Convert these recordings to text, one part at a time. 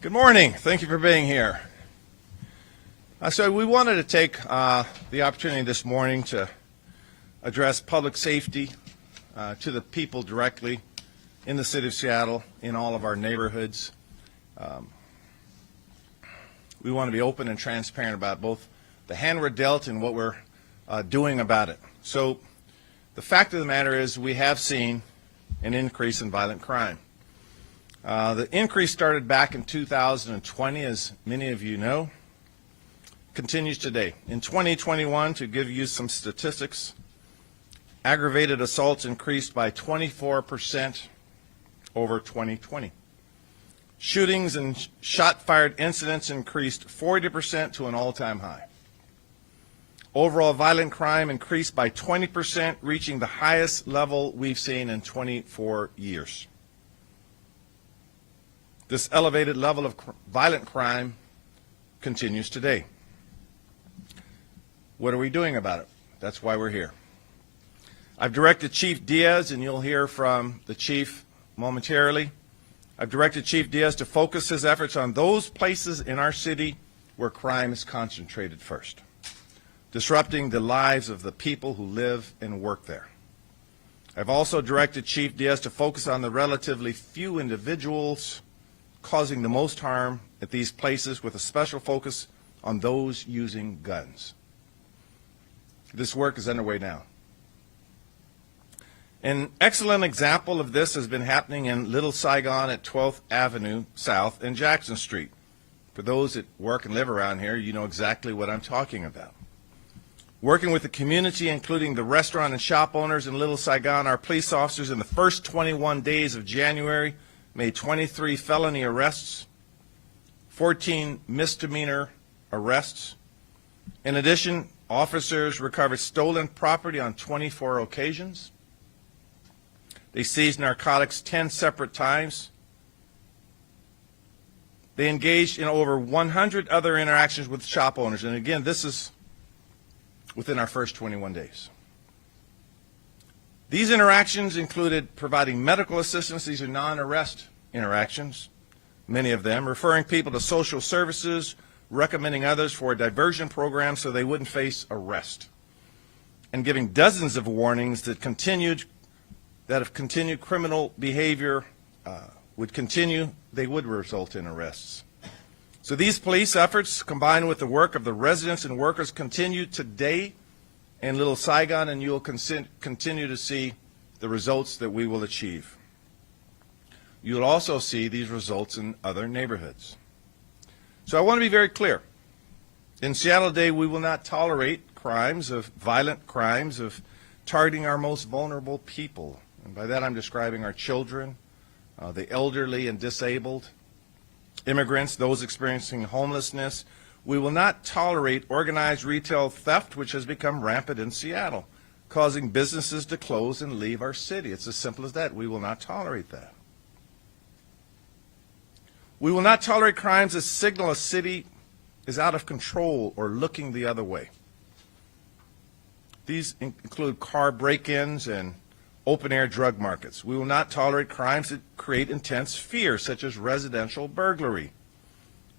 Good morning. Thank you for being here. So we wanted to take the opportunity this morning to address public safety to the people directly in the city of Seattle, in all of our neighborhoods. We want to be open and transparent about both the hand we're dealt and what we're doing about it. So the fact of the matter is we have seen an increase in violent crime. The increase started back in 2020, as many of you know, continues today. In 2021, to give you some statistics, aggravated assaults increased by 24% over 2020. Shootings and shot-fired incidents increased 40% to an all-time high. Overall violent crime increased by 20%, reaching the highest level we've seen in 24 years. This elevated level of violent crime continues today. What are we doing about it? That's why we're here. I've directed Chief Diaz, and you'll hear from the chief momentarily. I've directed Chief Diaz to focus his efforts on those places in our city where crime is concentrated first, disrupting the lives of the people who live and work there. I've also directed Chief Diaz to focus on the relatively few individuals causing the most harm at these places, with a special focus on those using guns. This work is underway now. An excellent example of this has been happening in Little Saigon at 12th Avenue South and Jackson Street. For those that work and live around here, you know exactly what I'm talking about. Working with the community, including the restaurant and shop owners in Little Saigon, our police officers in the first 21 days of January made 23 felony arrests, 14 misdemeanor arrests. In addition, officers recovered stolen property on 24 occasions. They seized narcotics 10 separate times. They engaged in over 100 other interactions with shop owners. And again, this is within our first 21 days. These interactions included providing medical assistance. These are non-arrest interactions, many of them, referring people to social services, recommending others for a diversion program so they wouldn't face arrest, and giving dozens of warnings that if continued criminal behavior would continue, they would result in arrests. So these police efforts, combined with the work of the residents and workers, continue today in Little Saigon, and you'll continue to see the results that we will achieve. You'll also see these results in other neighborhoods. So I want to be very clear. In Seattle today, we will not tolerate violent crimes of targeting our most vulnerable people. And by that I'm describing our children, the elderly and disabled, immigrants, those experiencing homelessness. We will not tolerate organized retail theft, which has become rampant in Seattle, causing businesses to close and leave our city. It's as simple as that. We will not tolerate that. We will not tolerate crimes that signal a city is out of control or looking the other way. These include car break-ins and open-air drug markets. We will not tolerate crimes that create intense fear, such as residential burglary.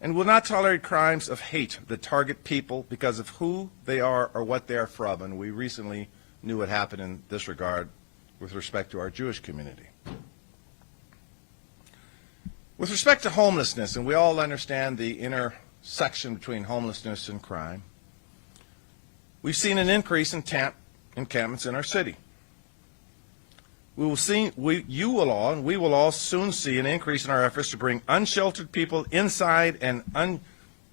And will not tolerate crimes of hate that target people because of who they are or what they are from. And we recently knew what happened in this regard with respect to our Jewish community. With respect to homelessness, and we all understand the intersection between homelessness and crime, we've seen an increase in encampments in our city. We will all soon see an increase in our efforts to bring unsheltered people inside and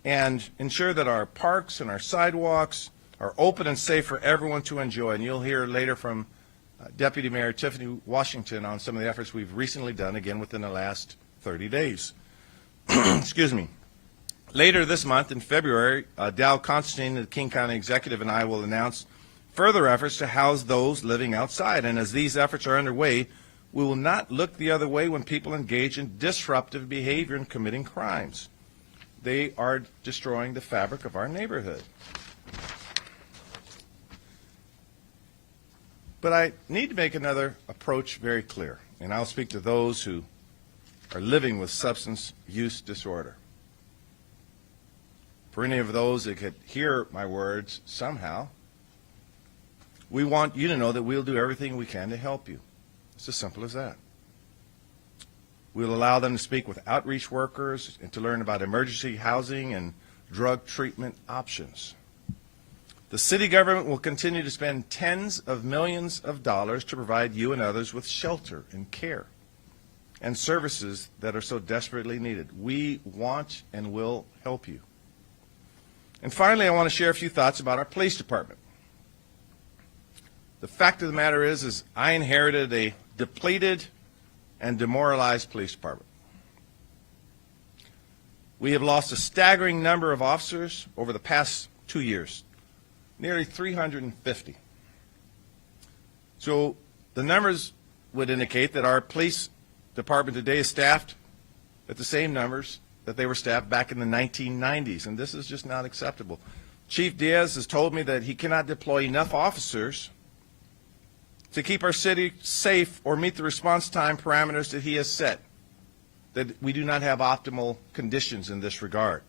ensure that our parks and our sidewalks are open and safe for everyone to enjoy. And you'll hear later from Deputy Mayor Tiffany Washington on some of the efforts we've recently done, again within the last 30 days. Excuse me. Later this month in February, Dow Constantine, the King County Executive, and I will announce further efforts to house those living outside. And as these efforts are underway, we will not look the other way when people engage in disruptive behavior and committing crimes. They are destroying the fabric of our neighborhood. But I need to make another approach very clear, and I'll speak to those who are living with substance use disorder. For any of those that could hear my words somehow, we want you to know that we'll do everything we can to help you. It's as simple as that. We'll allow them to speak with outreach workers and to learn about emergency housing and drug treatment options. The city government will continue to spend tens of millions of dollars to provide you and others with shelter and care and services that are so desperately needed. We want and will help you. And finally, I want to share a few thoughts about our police department. The fact of the matter is I inherited a depleted and demoralized police department. We have lost a staggering number of officers over the past 2 years, nearly 350. So the numbers would indicate that our police department today is staffed at the same numbers that they were staffed back in the 1990s, and this is just not acceptable. Chief Diaz has told me that he cannot deploy enough officers to keep our city safe or meet the response time parameters that he has set, that we do not have optimal conditions in this regard.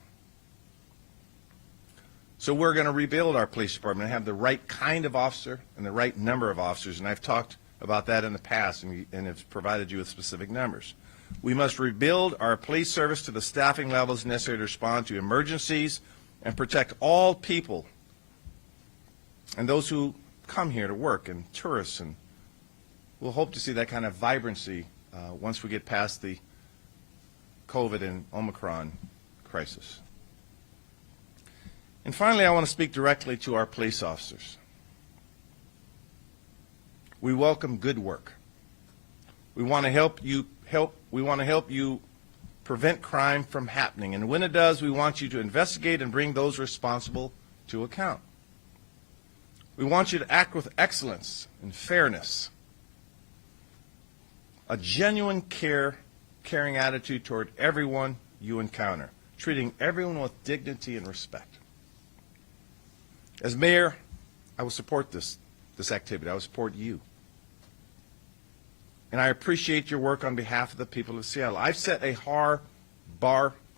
So we're going to rebuild our police department and have the right kind of officer and the right number of officers, and I've talked about that in the past and have provided you with specific numbers. We must rebuild our police service to the staffing levels necessary to respond to emergencies and protect all people and those who come here to work and tourists, and we'll hope to see that kind of vibrancy once we get past the COVID and Omicron crisis. And finally, I want to speak directly to our police officers. We welcome good work. We want to help you prevent crime from happening, and when it does, we want you to investigate and bring those responsible to account. We want you to act with excellence and fairness, a genuine caring attitude toward everyone you encounter, treating everyone with dignity and respect. As mayor, I will support this activity. I will support you. And I appreciate your work on behalf of the people of Seattle. I've set a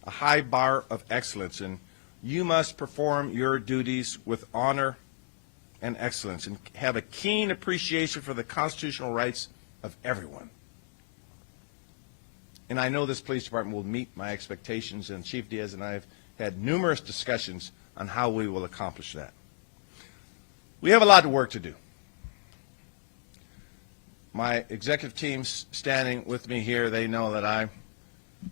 high bar of excellence, and you must perform your duties with honor and excellence and have a keen appreciation for the constitutional rights of everyone. And I know this police department will meet my expectations, and Chief Diaz and I have had numerous discussions on how we will accomplish that. We have a lot of work to do. My executive team's standing with me here. They know that I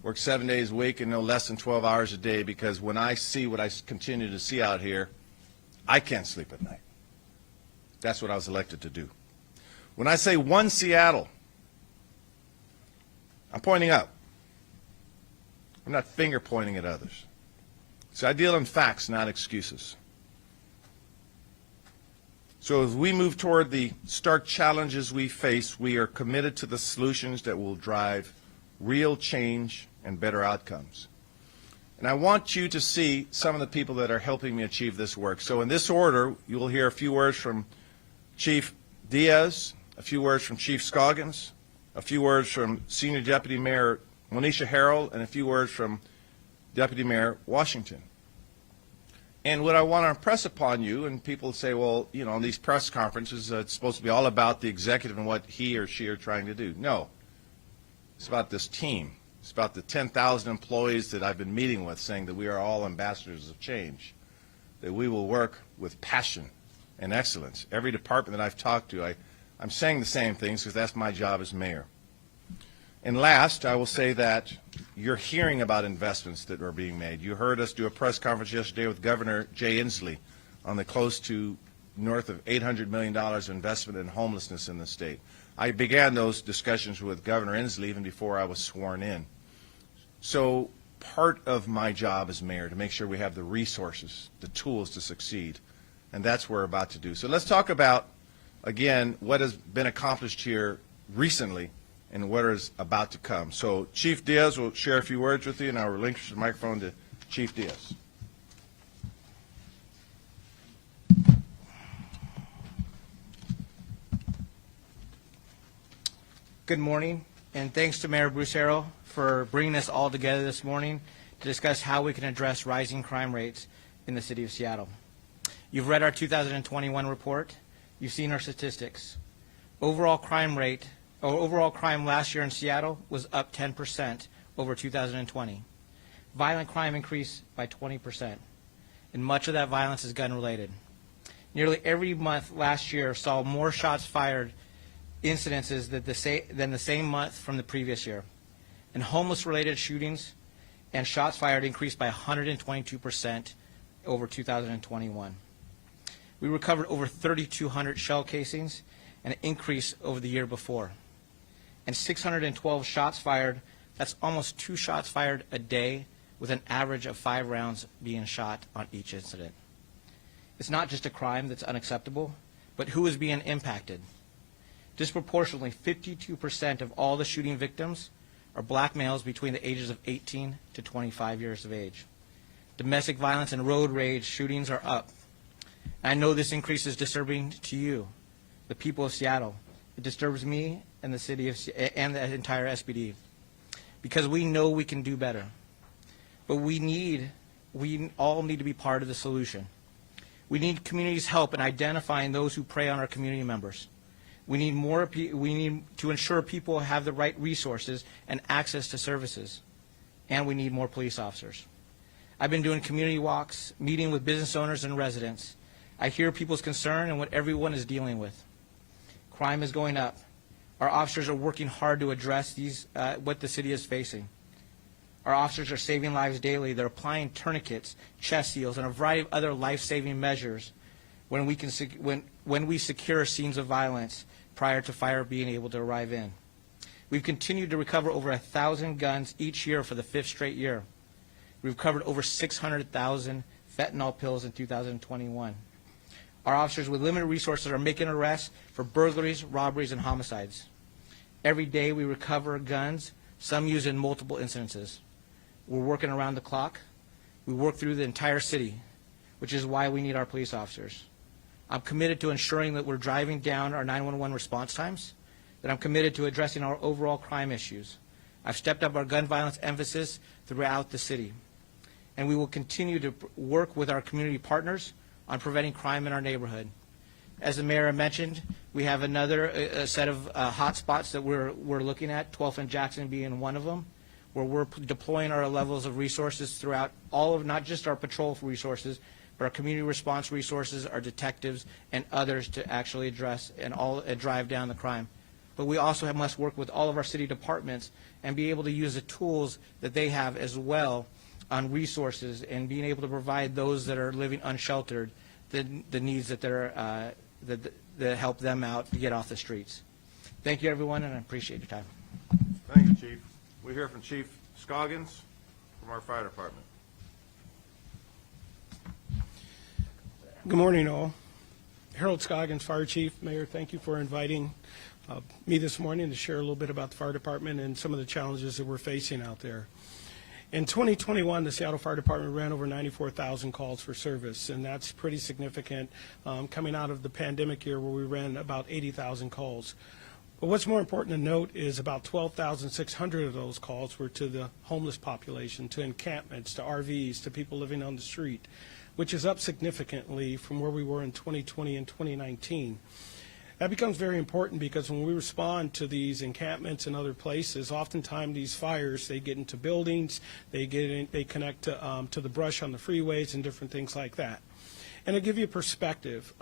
work 7 days a week and no less than 12 hours a day, because when I see what I continue to see out here, I can't sleep at night. That's what I was elected to do. When I say one Seattle, I'm pointing up. I'm not finger pointing at others. So I deal in facts, not excuses. So as we move toward the stark challenges we face, we are committed to the solutions that will drive real change and better outcomes. And I want you to see some of the people that are helping me achieve this work. So in this order, you will hear a few words from Chief Diaz, a few words from Chief Scoggins, a few words from Senior Deputy Mayor Mayor Harrell, and a few words from Deputy Mayor Washington. And what I want to impress upon you, and people say, well, you know, in these press conferences, it's supposed to be all about the executive and what he or she are trying to do. No. It's about this team. It's about the 10,000 employees that I've been meeting with, saying that we are all ambassadors of change, that we will work with passion and excellence. Every department that I've talked to, I'm saying the same things because that's my job as mayor. And last, I will say that you're hearing about investments that are being made. You heard us do a press conference yesterday with Governor Jay Inslee on the close to north of $800 million of investment in homelessness in the state. I began those discussions with Governor Inslee even before I was sworn in. So part of my job as mayor to make sure we have the resources, the tools to succeed, and that's what we're about to do. So let's talk about, again, what has been accomplished here recently and what is about to come. So Chief Diaz will share a few words with you, and I'll relinquish the microphone to Chief Diaz. Good morning, And thanks to Mayor Bruce Harrell for bringing us all together this morning to discuss how we can address rising crime rates in the city of Seattle. You've read our 2021 report. You've seen our statistics. Overall crime last year in Seattle was up 10% over 2020. Violent crime increased by 20%, and much of that violence is gun-related. Nearly every month last year saw more shots fired incidences than the same month from the previous year. And homeless-related shootings and shots fired increased by 122% over 2021. We recovered over 3,200 shell casings, an increase over the year before. And 612 shots fired, that's almost 2 shots fired a day, with an average of 5 rounds being shot on each incident. It's not just a crime that's unacceptable, but who is being impacted. Disproportionately, 52% of all the shooting victims are black males between the ages of 18 to 25 years of age. Domestic violence and road rage shootings are up. I know this increase is disturbing to you, the people of Seattle. It disturbs me and the city of and the entire SBD, because we know we can do better. But we all need to be part of the solution. We need community's help in identifying those who prey on our community members. We need to ensure people have the right resources and access to services. And we need more police officers. I've been doing community walks, meeting with business owners and residents. I hear people's concern and what everyone is dealing with. Crime is going up. Our officers are working hard to address what the city is facing. Our officers are saving lives daily. They're applying tourniquets, chest seals, and a variety of other life-saving measures when we secure scenes of violence prior to fire being able to arrive in. We've continued to recover over 1,000 guns each year for the 5th straight year. We've recovered over 600,000 fentanyl pills in 2021. Our officers with limited resources are making arrests for burglaries, robberies, and homicides. Every day we recover guns, some used in multiple incidences. We're working around the clock. We work through the entire city, which is why we need our police officers. I'm committed to ensuring that we're driving down our 911 response times, that I'm committed to addressing our overall crime issues. I've stepped up our gun violence emphasis throughout the city, and we will continue to work with our community partners on preventing crime in our neighborhood. As the mayor mentioned, we have another set of hot spots that we're looking at, 12th and Jackson being one of them, where we're deploying our levels of resources throughout all of, not just our patrol resources, but our community response resources, our detectives, and others to actually address and drive down the crime. But we also must work with all of our city departments and be able to use the tools that they have as well on resources and being able to provide those that are living unsheltered the needs that that help them out to get off the streets. Thank you, everyone, and I appreciate your time. Thank you, Chief. We hear from Chief Scoggins from our fire department. Good morning, all. Harold Scoggins, Fire Chief. Mayor, thank you for inviting me this morning to share a little bit about the fire department and some of the challenges that we're facing out there. In 2021, the Seattle Fire Department ran over 94,000 calls for service, and that's pretty significant coming out of the pandemic year where we ran about 80,000 calls. But what's more important to note is about 12,600 of those calls were to the homeless population, to encampments, to RVs, to people living on the street, which is up significantly from where we were in 2020 and 2019. That becomes very important because when we respond to these encampments and other places, oftentimes these fires, they get into buildings, they connect to the brush on the freeways and different things like that. And to give you a perspective,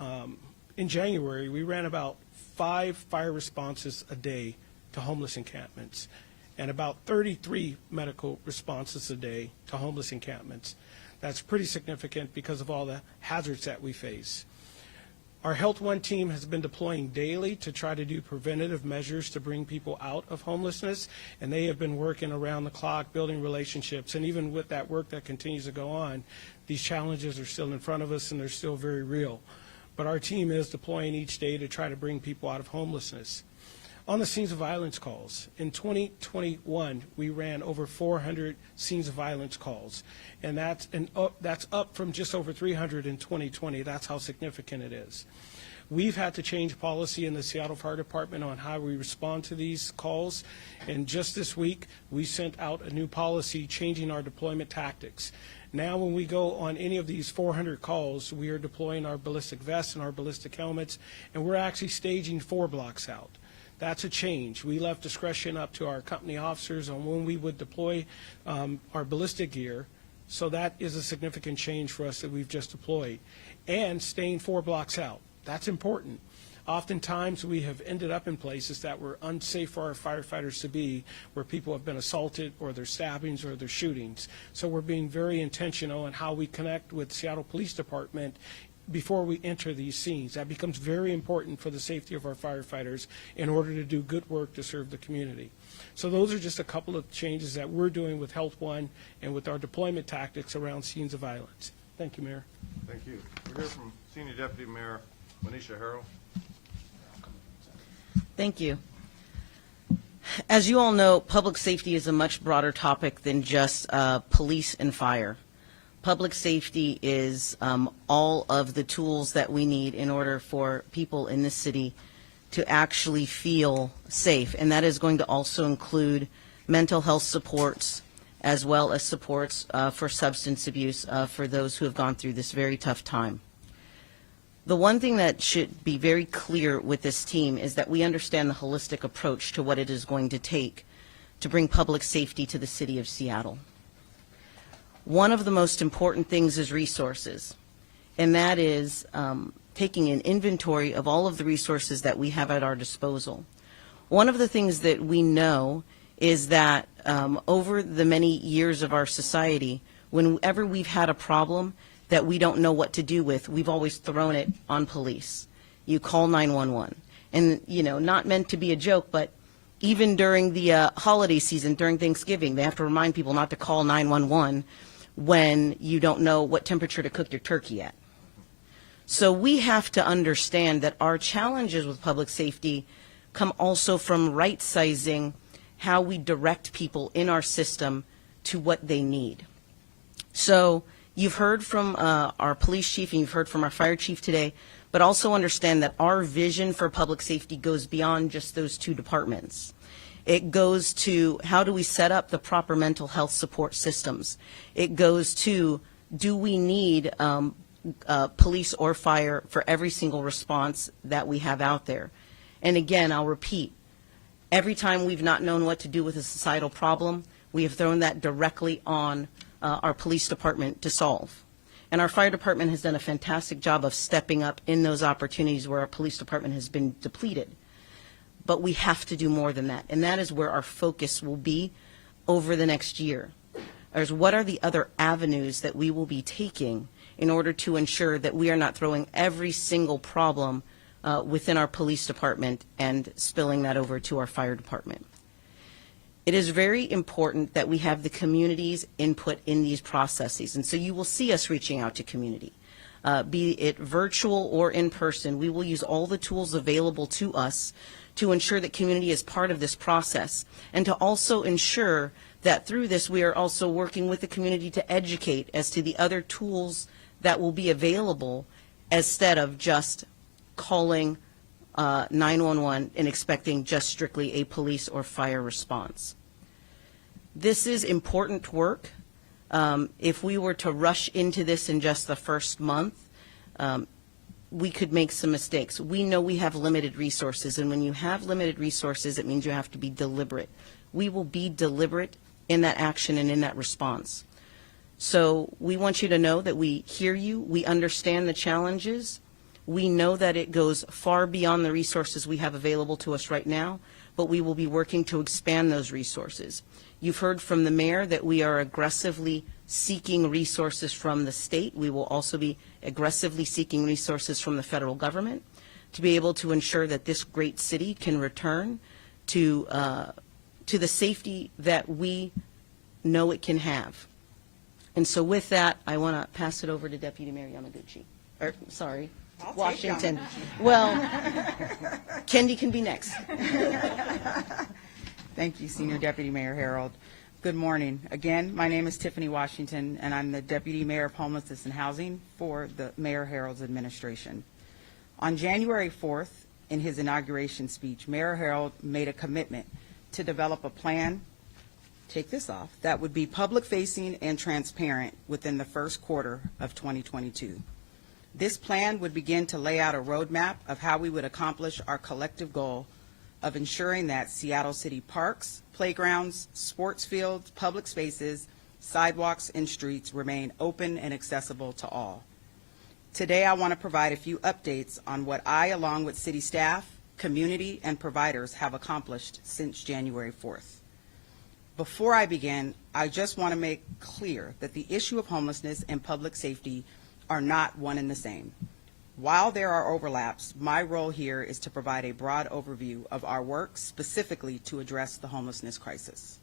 in January, we ran about 5 fire responses a day to homeless encampments and about 33 medical responses a day to homeless encampments. That's pretty significant because of all the hazards that we face. Our Health One team has been deploying daily to try to do preventative measures to bring people out of homelessness, and they have been working around the clock, building relationships, and even with that work that continues to go on, these challenges are still in front of us and they're still very real. But our team is deploying each day to try to bring people out of homelessness. On the scenes of violence calls, in 2021, we ran over 400 scenes of violence calls, and that's up from just over 300 in 2020. That's how significant it is. We've had to change policy in the Seattle Fire Department on how we respond to these calls. And just this week, we sent out a new policy changing our deployment tactics. Now, when we go on any of these 400 calls, we are deploying our ballistic vests and our ballistic helmets, and we're actually staging 4 blocks out. That's a change. We left discretion up to our company officers on when we would deploy our ballistic gear, so that is a significant change for us that we've just deployed. And staying 4 blocks out. That's important. Oftentimes, we have ended up in places that were unsafe for our firefighters to be, where people have been assaulted, or there's stabbings, or there's shootings. So we're being very intentional in how we connect with Seattle Police Department before we enter these scenes. That becomes very important for the safety of our firefighters in order to do good work to serve the community. So those are just a couple of changes that we're doing with Health One and with our deployment tactics around scenes of violence. Thank you, Mayor. Thank you. We'll hear from Senior Deputy Mayor Harrell. Thank you. As you all know, public safety is a much broader topic than just police and fire. Public safety is all of the tools that we need in order for people in this city to actually feel safe, and that is going to also include mental health supports as well as supports for substance abuse for those who have gone through this very tough time. The one thing that should be very clear with this team is that we understand the holistic approach to what it is going to take to bring public safety to the city of Seattle. One of the most important things is resources, and that is taking an inventory of all of the resources that we have at our disposal. One of the things that we know is that over the many years of our society, whenever we've had a problem that we don't know what to do with, we've always thrown it on police. You call 911. And, you know, not meant to be a joke, but even during the holiday season, during Thanksgiving, they have to remind people not to call 911 when you don't know what temperature to cook your turkey at. So we have to understand that our challenges with public safety come also from right-sizing how we direct people in our system to what they need. So you've heard from our police chief and you've heard from our fire chief today, but also understand that our vision for public safety goes beyond just those 2 departments. It goes to how do we set up the proper mental health support systems. It goes to, do we need police or fire for every single response that we have out there? And again, I'll repeat, every time we've not known what to do with a societal problem, we have thrown that directly on our police department to solve. And our fire department has done a fantastic job of stepping up in those opportunities where our police department has been depleted. But we have to do more than that, and that is where our focus will be over the next year. Is what are the other avenues that we will be taking in order to ensure that we are not throwing every single problem within our police department and spilling that over to our fire department. It is very important that we have the community's input in these processes, and so you will see us reaching out to community. Be it virtual or in person, we will use all the tools available to us to ensure that community is part of this process, and to also ensure that through this we are also working with the community to educate as to the other tools that will be available instead of just calling 911 and expecting just strictly a police or fire response. This is important work. If we were to rush into this in just the first month, we could make some mistakes. We know we have limited resources, and when you have limited resources, it means you have to be deliberate. We will be deliberate in that action and in that response. So we want you to know that we hear you, we understand the challenges, we know that it goes far beyond the resources we have available to us right now, but we will be working to expand those resources. You've heard from the mayor that we are aggressively seeking resources from the state. We will also be aggressively seeking resources from the federal government to be able to ensure that this great city can return to the safety that we know it can have. And so with that, I want to pass it over to Deputy Mayor Yamaguchi. Or, sorry, Washington. Well, Kendi can be next. Thank you, Senior Deputy Mayor Harrell. Good morning. Again, my name is Tiffany Washington, and I'm the Deputy Mayor of Homelessness and Housing for the Mayor Harrell's administration. On January 4th, in his inauguration speech, Mayor Harrell made a commitment to develop a plan, take this off, that would be public-facing and transparent within the first quarter of 2022. This plan would begin to lay out a roadmap of how we would accomplish our collective goal of ensuring that Seattle City parks, playgrounds, sports fields, public spaces, sidewalks, and streets remain open and accessible to all. Today, I want to provide a few updates on what I, along with city staff, community, and providers, have accomplished since January 4th. Before I begin, I just want to make clear that the issue of homelessness and public safety are not one and the same. While there are overlaps, my role here is to provide a broad overview of our work specifically to address the homelessness crisis.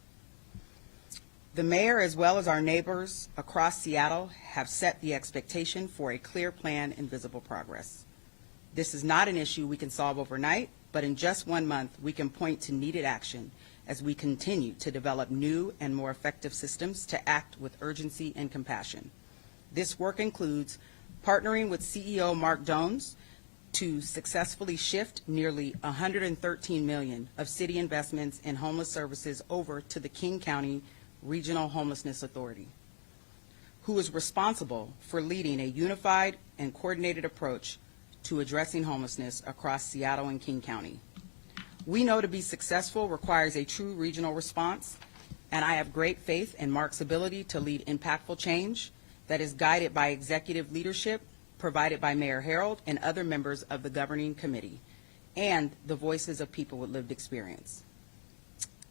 The mayor, as well as our neighbors across Seattle, have set the expectation for a clear plan and visible progress. This is not an issue we can solve overnight, but in just 1 month, we can point to needed action as we continue to develop new and more effective systems to act with urgency and compassion. This work includes partnering with CEO Mark Dones to successfully shift nearly $113 million of city investments in homeless services over to the King County Regional Homelessness Authority, who is responsible for leading a unified and coordinated approach to addressing homelessness across Seattle and King County. We know to be successful requires a true regional response, and I have great faith in Mark's ability to lead impactful change that is guided by executive leadership provided by Mayor Harrell and other members of the governing committee, and the voices of people with lived experience.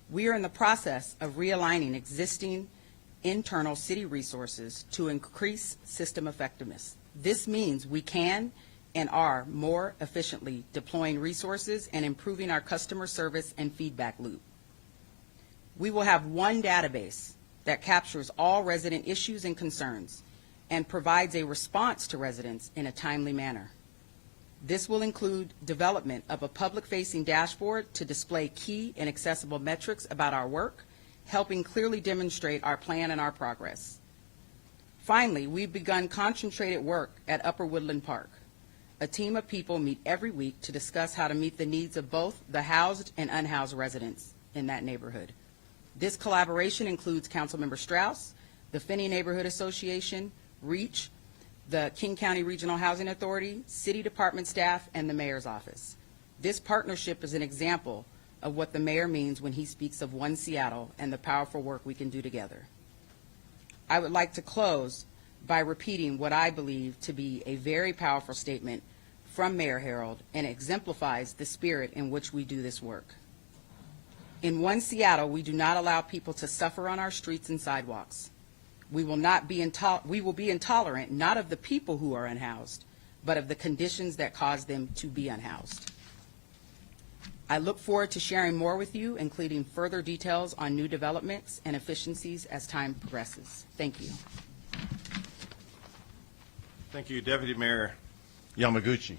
We are in the process of realigning existing internal city resources to increase system effectiveness. This means we can and are more efficiently deploying resources and improving our customer service and feedback loop. We will have one database that captures all resident issues and concerns and provides a response to residents in a timely manner. This will include development of a public-facing dashboard to display key and accessible metrics about our work, helping clearly demonstrate our plan and our progress. Finally, we've begun concentrated work at Upper Woodland Park. A team of people meet every week to discuss how to meet the needs of both the housed and unhoused residents in that neighborhood. This collaboration includes Councilmember Strauss, the Finney Neighborhood Association, REACH, the King County Regional Housing Authority, City Department staff, and the Mayor's Office. This partnership is an example of what the Mayor means when he speaks of One Seattle and the powerful work we can do together. I would like to close by repeating what I believe to be a very powerful statement from Mayor Harrell and exemplifies the spirit in which we do this work. In One Seattle, we do not allow people to suffer on our streets and sidewalks. We will be intolerant not of the people who are unhoused, but of the conditions that cause them to be unhoused. I look forward to sharing more with you, including further details on new developments and efficiencies as time progresses. Thank you. Thank you, Deputy Mayor Yamaguchi.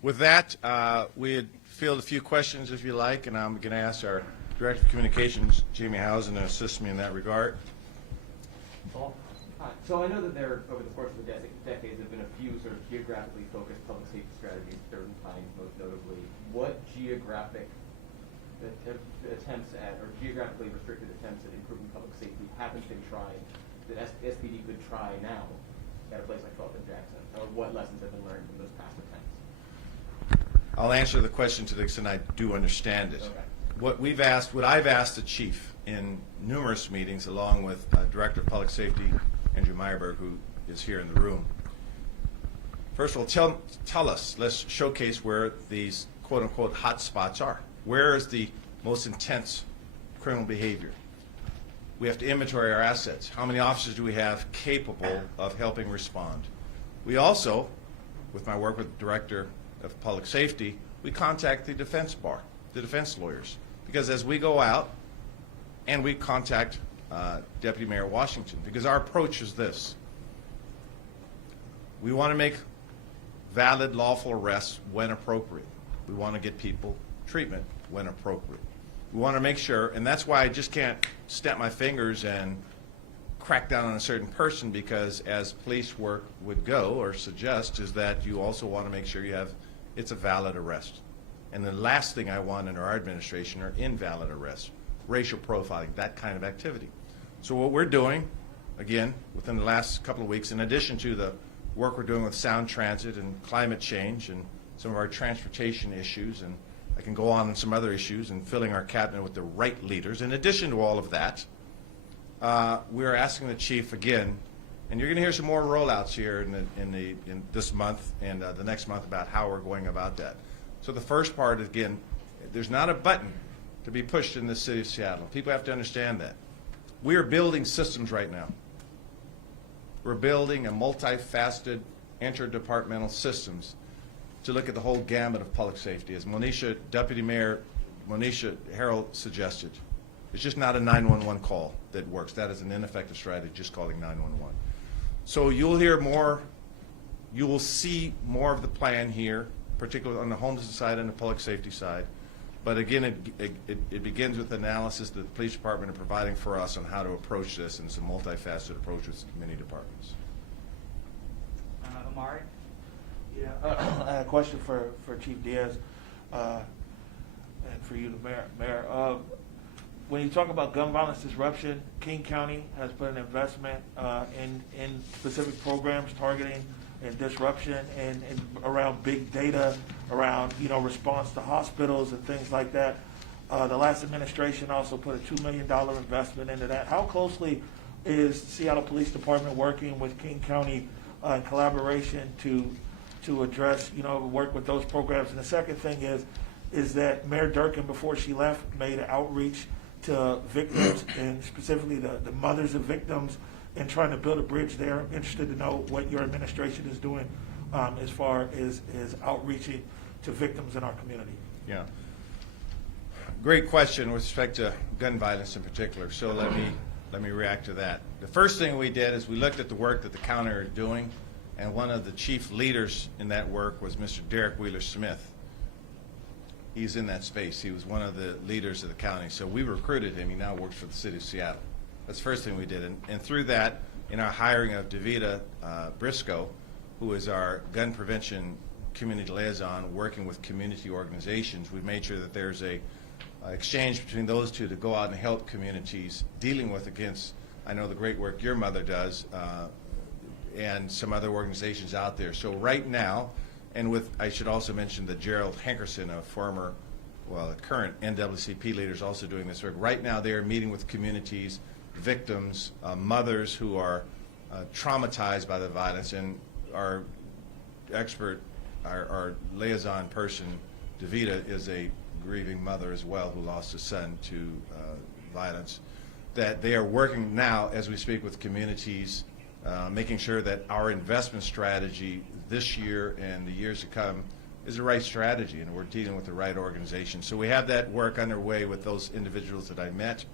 With that, we'd field a few questions if you like, and I'm going to ask our Director of Communications, Jamie Housen, to assist me in that regard. Paul? Hi. So I know that there, over the course of the decades, have been a few sort of geographically focused public safety strategies, certain times most notably. What geographic attempts at, or geographically restricted attempts at improving public safety haven't been tried, that SPD could try now at a place like 12th and Jackson? Or what lessons have been learned from those past attempts? I'll answer the question to the extent I do understand it. Okay. What I've asked the chief in numerous meetings, along with Director of Public Safety, Andrew Meyerberg, who is here in the room. First of all, tell us, let's showcase where these quote-unquote hot spots are. Where is the most intense criminal behavior? We have to inventory our assets. How many officers do we have capable of helping respond? We also, with my work with the Director of Public Safety, we contact the defense bar, the defense lawyers. Because as we go out and we contact Deputy Mayor Washington, because our approach is this. We want to make valid, lawful arrests when appropriate. We want to get people treatment when appropriate. We want to make sure, and that's why I just can't snap my fingers and crack down on a certain person, because as police work would go or suggest is that you also want to make sure it's a valid arrest. And the last thing I want in our administration are invalid arrests, racial profiling, that kind of activity. So what we're doing, again, within the last couple of weeks, in addition to the work we're doing with sound transit and climate change and some of our transportation issues, and I can go on some other issues, and filling our cabinet with the right leaders. In addition to all of that, we're asking the chief again, and you're going to hear some more rollouts here in this month and the next month about how we're going about that. So the first part, again, there's not a button to be pushed in the city of Seattle. People have to understand that. We are building systems right now. We're building a multifaceted interdepartmental systems to look at the whole gamut of public safety. As Deputy Mayor Bruce Harrell suggested, it's just not a 911 call that works. That is an ineffective strategy, just calling 911. So you'll hear more, you will see more of the plan here, particularly on the homelessness side and the public safety side. But again, it begins with analysis that the police department are providing for us on how to approach this, and it's a multifaceted approach with many departments. Amari? Yeah, I had a question for Chief Diaz and for you, the Mayor. When you talk about gun violence disruption, King County has put an investment in specific programs targeting and disruption and around big data, around response to hospitals and things like that. The last administration also put a $2 million investment into that. How closely is Seattle Police Department working with King County in collaboration to address, work with those programs? And the second thing is that Mayor Durkin, before she left, made an outreach to victims and specifically the mothers of victims and trying to build a bridge there. I'm interested to know what your administration is doing as far as outreaching to victims in our community. Yeah. Great question with respect to gun violence in particular. So let me react to that. The first thing we did is we looked at the work that the county are doing, and one of the chief leaders in that work was Mr. Derek Wheeler-Smith. He's in that space. He was one of the leaders of the county. So we recruited him. He now works for the city of Seattle. That's the first thing we did. And through that, in our hiring of Davita Briscoe, who is our gun prevention community liaison, working with community organizations, we made sure that there's a exchange between those two to go out and help communities dealing with against, I know the great work your mother does, and some other organizations out there. So right now, and with, I should also mention that Gerald Hankerson, a current NAACP leader, is also doing this work. Right now they are meeting with communities, victims, mothers who are traumatized by the violence, and our expert, our liaison person, Davita, is a grieving mother as well who lost a son to violence. That they are working now as we speak with communities, making sure that our investment strategy this year and the years to come is the right strategy, and we're dealing with the right organization. So we have that work underway with those individuals that I met.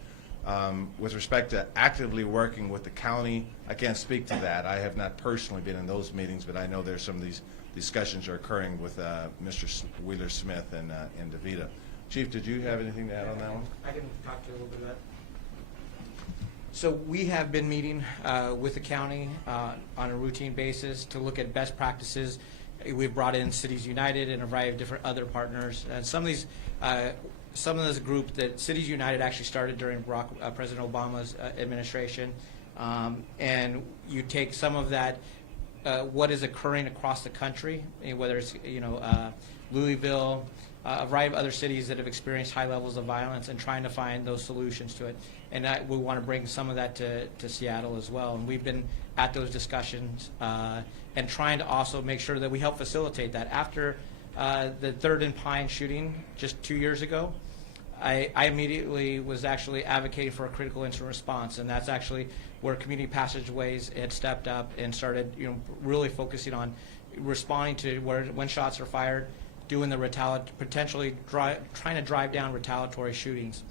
With respect to actively working with the county, I can't speak to that. I have not personally been in those meetings, but I know there's some of these discussions are occurring with Mr. Wheeler-Smith and Davita. Chief, did you have anything to add on that one? I can talk to you a little bit of that. So we have been meeting with the county on a routine basis to look at best practices. We've brought in Cities United and a variety of different other partners. And some of this group that Cities United actually started during President Obama's administration. And you take some of that, what is occurring across the country, whether it's Louisville, a variety of other cities that have experienced high levels of violence, and trying to find those solutions to it. And we want to bring some of that to Seattle as well. And we've been at those discussions and trying to also make sure that we help facilitate that. After the 3rd and Pine shooting just 2 years ago, I immediately was actually advocating for a critical incident response, and that's actually where Community Passageways had stepped up and started, really focusing on responding to when shots are fired, doing the potentially trying to drive down retaliatory shootings,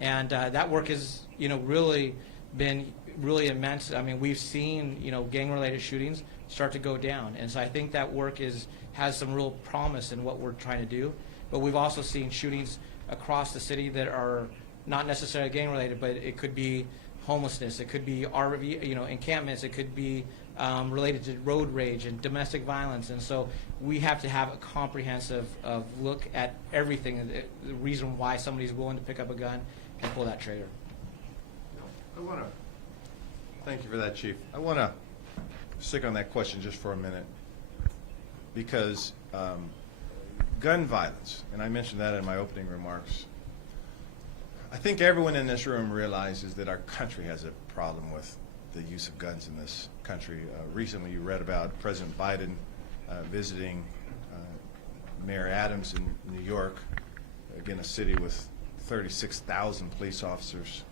and that work has, really been really immense. I mean, we've seen, gang-related shootings start to go down, and so I think that work has some real promise in what we're trying to do. But we've also seen shootings across the city that are not necessarily gang-related, but it could be homelessness, it could be RV, encampments, it could be related to road rage and domestic violence. And so we have to have a comprehensive look at everything, the reason why somebody's willing to pick up a gun and pull that trigger. Thank you for that, Chief. I want to stick on that question just for a minute, because gun violence, and I mentioned that in my opening remarks, I think everyone in this room realizes that our country has a problem with the use of guns in this country. Recently, you read about President Biden visiting Mayor Adams in New York, again, a city with 36,000 police officers,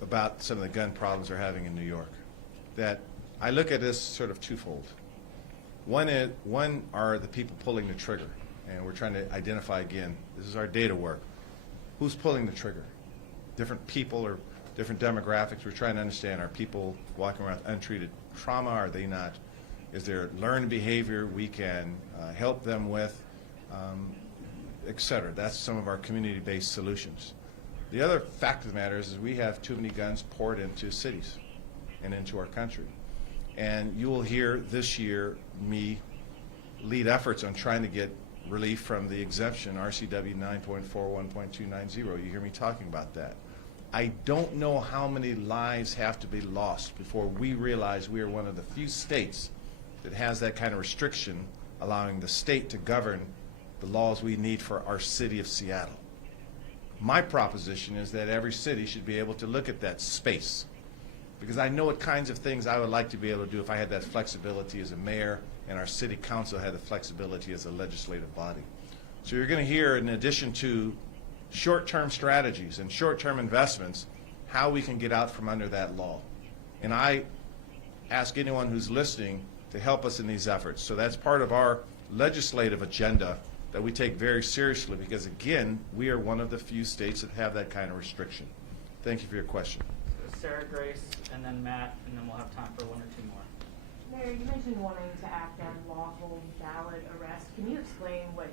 about some of the gun problems they're having in New York. That I look at this sort of twofold. One are the people pulling the trigger, and we're trying to identify, again, this is our data work, who's pulling the trigger. Different people or different demographics. We're trying to understand, are people walking around with untreated trauma? Are they not? Is there learned behavior we can help them with, et cetera? That's some of our community-based solutions. The other fact of the matter is we have too many guns poured into cities and into our country. And you will hear this year me lead efforts on trying to get relief from the exemption, RCW 9.41.290. You hear me talking about that. I don't know how many lives have to be lost before we realize we are one of the few states that has that kind of restriction, allowing the state to govern the laws we need for our city of Seattle. My proposition is that every city should be able to look at that space, because I know what kinds of things I would like to be able to do if I had that flexibility as a mayor and our city council had the flexibility as a legislative body. So you're going to hear, in addition to short-term strategies and short-term investments, how we can get out from under that law. And I ask anyone who's listening to help us in these efforts. So that's part of our legislative agenda that we take very seriously, because, again, we are one of the few states that have that kind of restriction. Thank you for your question. Sarah Grace, and then Matt, and then we'll have time for one or two more. Mayor, you mentioned wanting to act on lawful, valid arrest. Can you explain what,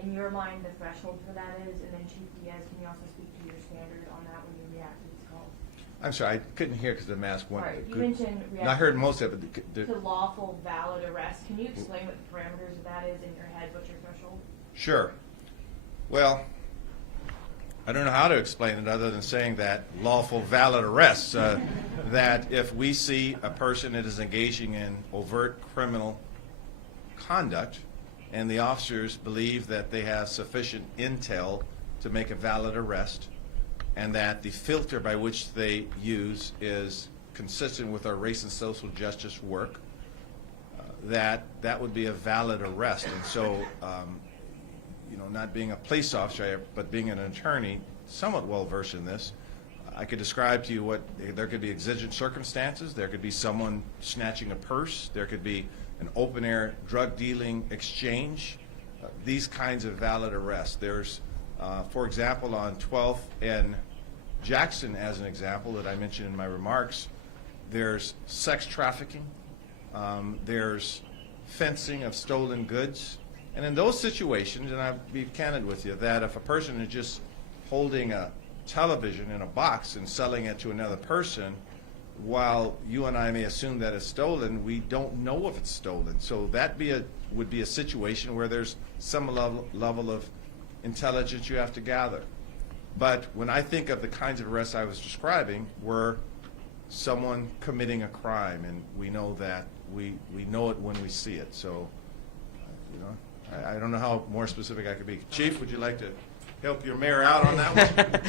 in your mind, the threshold for that is? And then Chief Diaz, can you also speak to your standard on that when you react to these calls? I'm sorry, I couldn't hear because the mask went. Sorry, you mentioned No, I heard most of it. to lawful, valid arrest. Can you explain what the parameters of that is in your head? What's your threshold? Sure. Well, I don't know how to explain it other than saying that lawful, valid arrests, that if we see a person that is engaging in overt criminal conduct and the officers believe that they have sufficient intel to make a valid arrest, and that the filter by which they use is consistent with our race and social justice work, that would be a valid arrest. And so, not being a police officer, but being an attorney, somewhat well-versed in this, I could describe to you what, there could be exigent circumstances, there could be someone snatching a purse, there could be an open-air drug dealing exchange, these kinds of valid arrests. There's, for example, on 12th and Jackson, as an example that I mentioned in my remarks, there's sex trafficking, there's fencing of stolen goods. And in those situations, and I'll be candid with you, that if a person is just holding a television in a box and selling it to another person, while you and I may assume that it's stolen, we don't know if it's stolen. So that would be a situation where there's some level of intelligence you have to gather. But when I think of the kinds of arrests I was describing, were someone committing a crime, and we know that, we know it when we see it. So, I don't know how more specific I could be. Chief, would you like to help your mayor out on that one?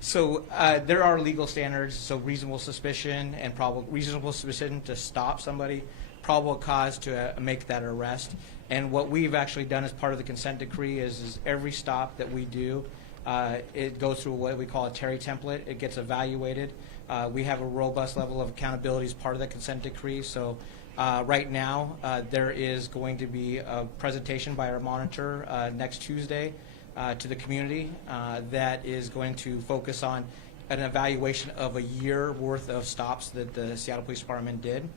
So there are legal standards, so reasonable suspicion and reasonable suspicion to stop somebody, probable cause to make that arrest. And what we've actually done as part of the consent decree is every stop that we do, it goes through what we call a Terry template. It gets evaluated. We have a robust level of accountability as part of the consent decree. So right now, there is going to be a presentation by our monitor next Tuesday to the community that is going to focus on an evaluation of a year worth of stops that the Seattle Police Department did.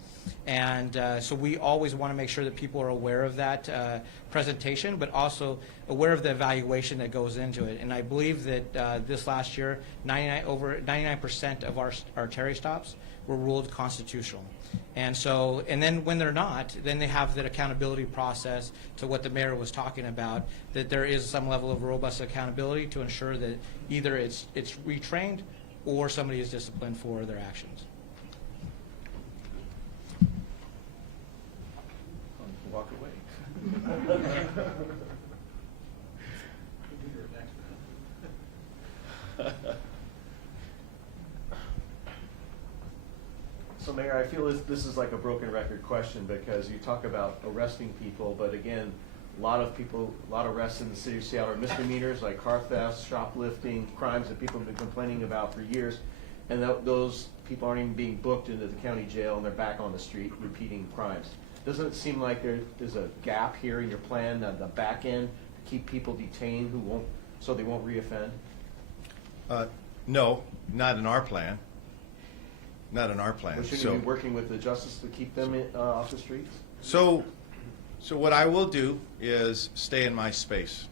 And so we always want to make sure that people are aware of that presentation, but also aware of the evaluation that goes into it. And I believe that this last year, over 99% of our Terry stops were ruled constitutional. And so, and then when they're not, then they have that accountability process to what the mayor was talking about, that there is some level of robust accountability to ensure that either it's retrained or somebody is disciplined for their actions. Walk away. So, Mayor, I feel this is like a broken record question because you talk about arresting people, but again, a lot of arrests in the city of Seattle are misdemeanors like car thefts, shoplifting, crimes that people have been complaining about for years, and those people aren't even being booked into the county jail and they're back on the street repeating crimes. Doesn't it seem like there's a gap here in your plan on the back end to keep people detained so they won't reoffend? No, not in our plan. Not in our plan. Or shouldn't you be working with the justice to keep them off the streets? So what I will do is stay in my space.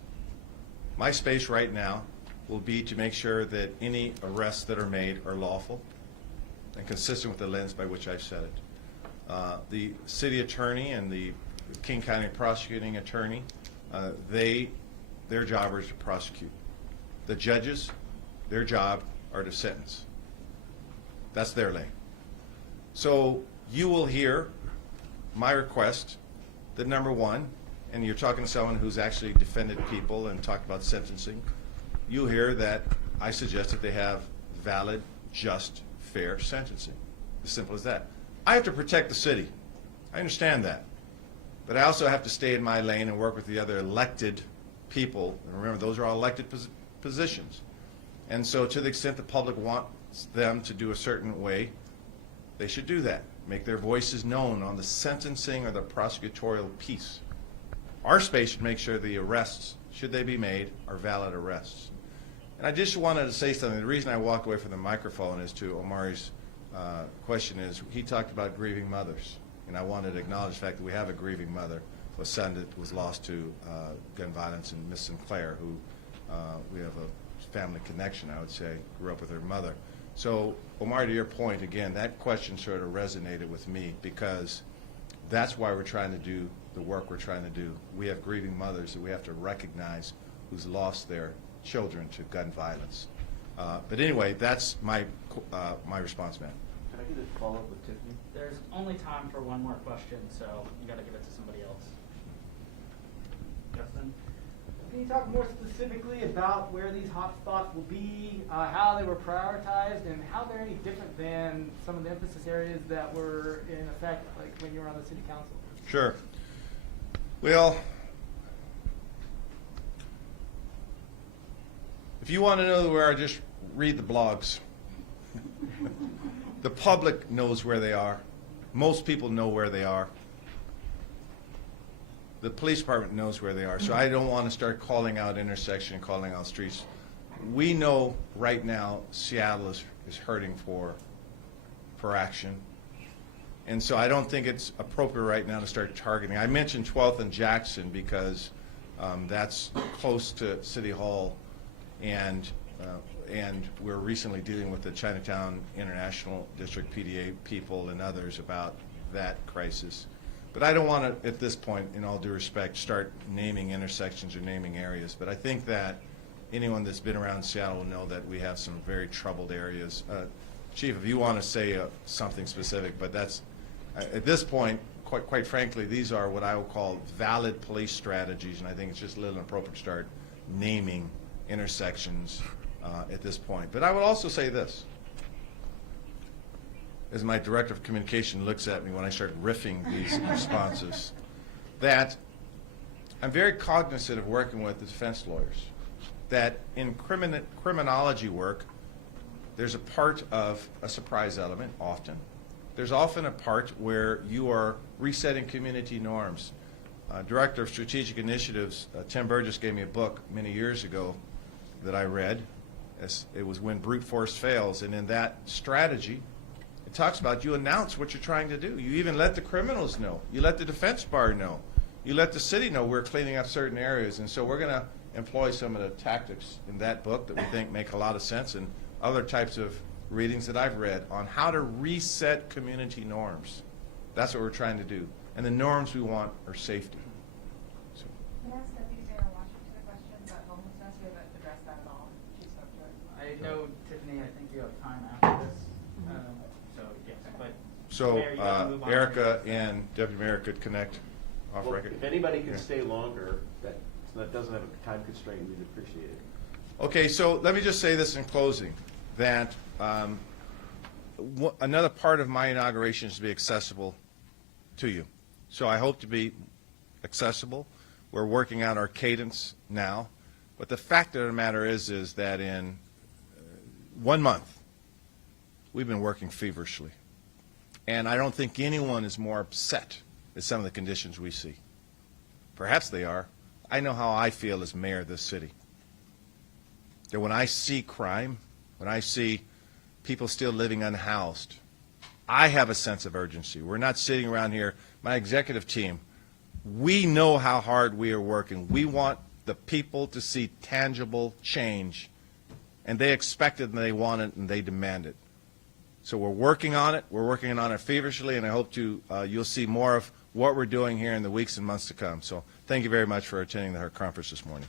My space right now will be to make sure that any arrests that are made are lawful and consistent with the lens by which I've said it. The city attorney and the King County prosecuting attorney, their job is to prosecute. The judges, their job are to sentence. That's their lane. So you will hear my request that number one, and you're talking to someone who's actually defended people and talked about sentencing, you'll hear that I suggest that they have valid, just, fair sentencing. As simple as that. I have to protect the city. I understand that. But I also have to stay in my lane and work with the other elected people. And remember, those are all elected positions. And so to the extent the public wants them to do a certain way, they should do that. Make their voices known on the sentencing or the prosecutorial piece. Our space should make sure the arrests, should they be made, are valid arrests. And I just wanted to say something. The reason I walked away from the microphone is to Omari's question is, he talked about grieving mothers. And I wanted to acknowledge the fact that we have a grieving mother, a son that was lost to gun violence, and Miss Sinclair, who we have a family connection, I would say, grew up with her mother. So, Omar, to your point, again, that question sort of resonated with me because that's why we're trying to do the work we're trying to do. We have grieving mothers that we have to recognize who's lost their children to gun violence. But anyway, that's my response, man. Can I get a follow-up with Tiffany? There's only time for one more question, so you got to give it to somebody else. Justin? Can you talk more specifically about where these hot spots will be, how they were prioritized, and how they're any different than some of the emphasis areas that were in effect, like when you were on the city council? Sure. Well, if you want to know where, just read the blogs. The public knows where they are. Most people know where they are. The police department knows where they are. So I don't want to start calling out intersection, calling out streets. We know right now Seattle is hurting for action. And so I don't think it's appropriate right now to start targeting. I mentioned 12th and Jackson because that's close to City Hall, and we're recently dealing with the Chinatown International District PDA people and others about that crisis. But I don't want to, at this point, in all due respect, start naming intersections or naming areas. But I think that anyone that's been around Seattle will know that we have some very troubled areas. Chief, if you want to say something specific, but that's, at this point, quite frankly, these are what I would call valid police strategies, and I think it's just a little inappropriate to start naming intersections at this point. But I would also say this. As my director of communication looks at me when I start riffing these responses, that I'm very cognizant of working with the defense lawyers, that in criminology work, there's a part of a surprise element, often. There's often a part where you are resetting community norms. Director of Strategic Initiatives, Tim Burgess, gave me a book many years ago that I read, It was when brute force fails, and in that strategy, it talks about you announce what you're trying to do. You even let the criminals know. You let the defense bar know. You let the city know we're cleaning up certain areas. And so we're going to employ some of the tactics in that book that we think make a lot of sense, and other types of readings that I've read on how to reset community norms. That's what we're trying to do. And the norms we want are safety. So. Can I ask Deputy Mayor Washington a question about homelessness? We haven't addressed that at all. She spoke to it. I know, Tiffany, I think you have time after this, so, yes, but. So Mayor, you gotta move on. Erica and Deputy Mayor could connect off Well, record. if anybody can Yeah. stay longer, that doesn't have a time constraint, we'd appreciate it. Okay, so let me just say this in closing, that another part of my inauguration is to be accessible to you. So I hope to be accessible. We're working out our cadence now. But the fact of the matter is that in 1 month, we've been working feverishly. And I don't think anyone is more upset at some of the conditions we see. Perhaps they are. I know how I feel as mayor of this city. That when I see crime, when I see people still living unhoused, I have a sense of urgency. We're not sitting around here, my executive team, we know how hard we are working. We want the people to see tangible change, and they expect it and they want it and they demand it. So we're working on it. We're working on it feverishly, and I hope you'll see more of what we're doing here in the weeks and months to come. So thank you very much for attending the conference this morning.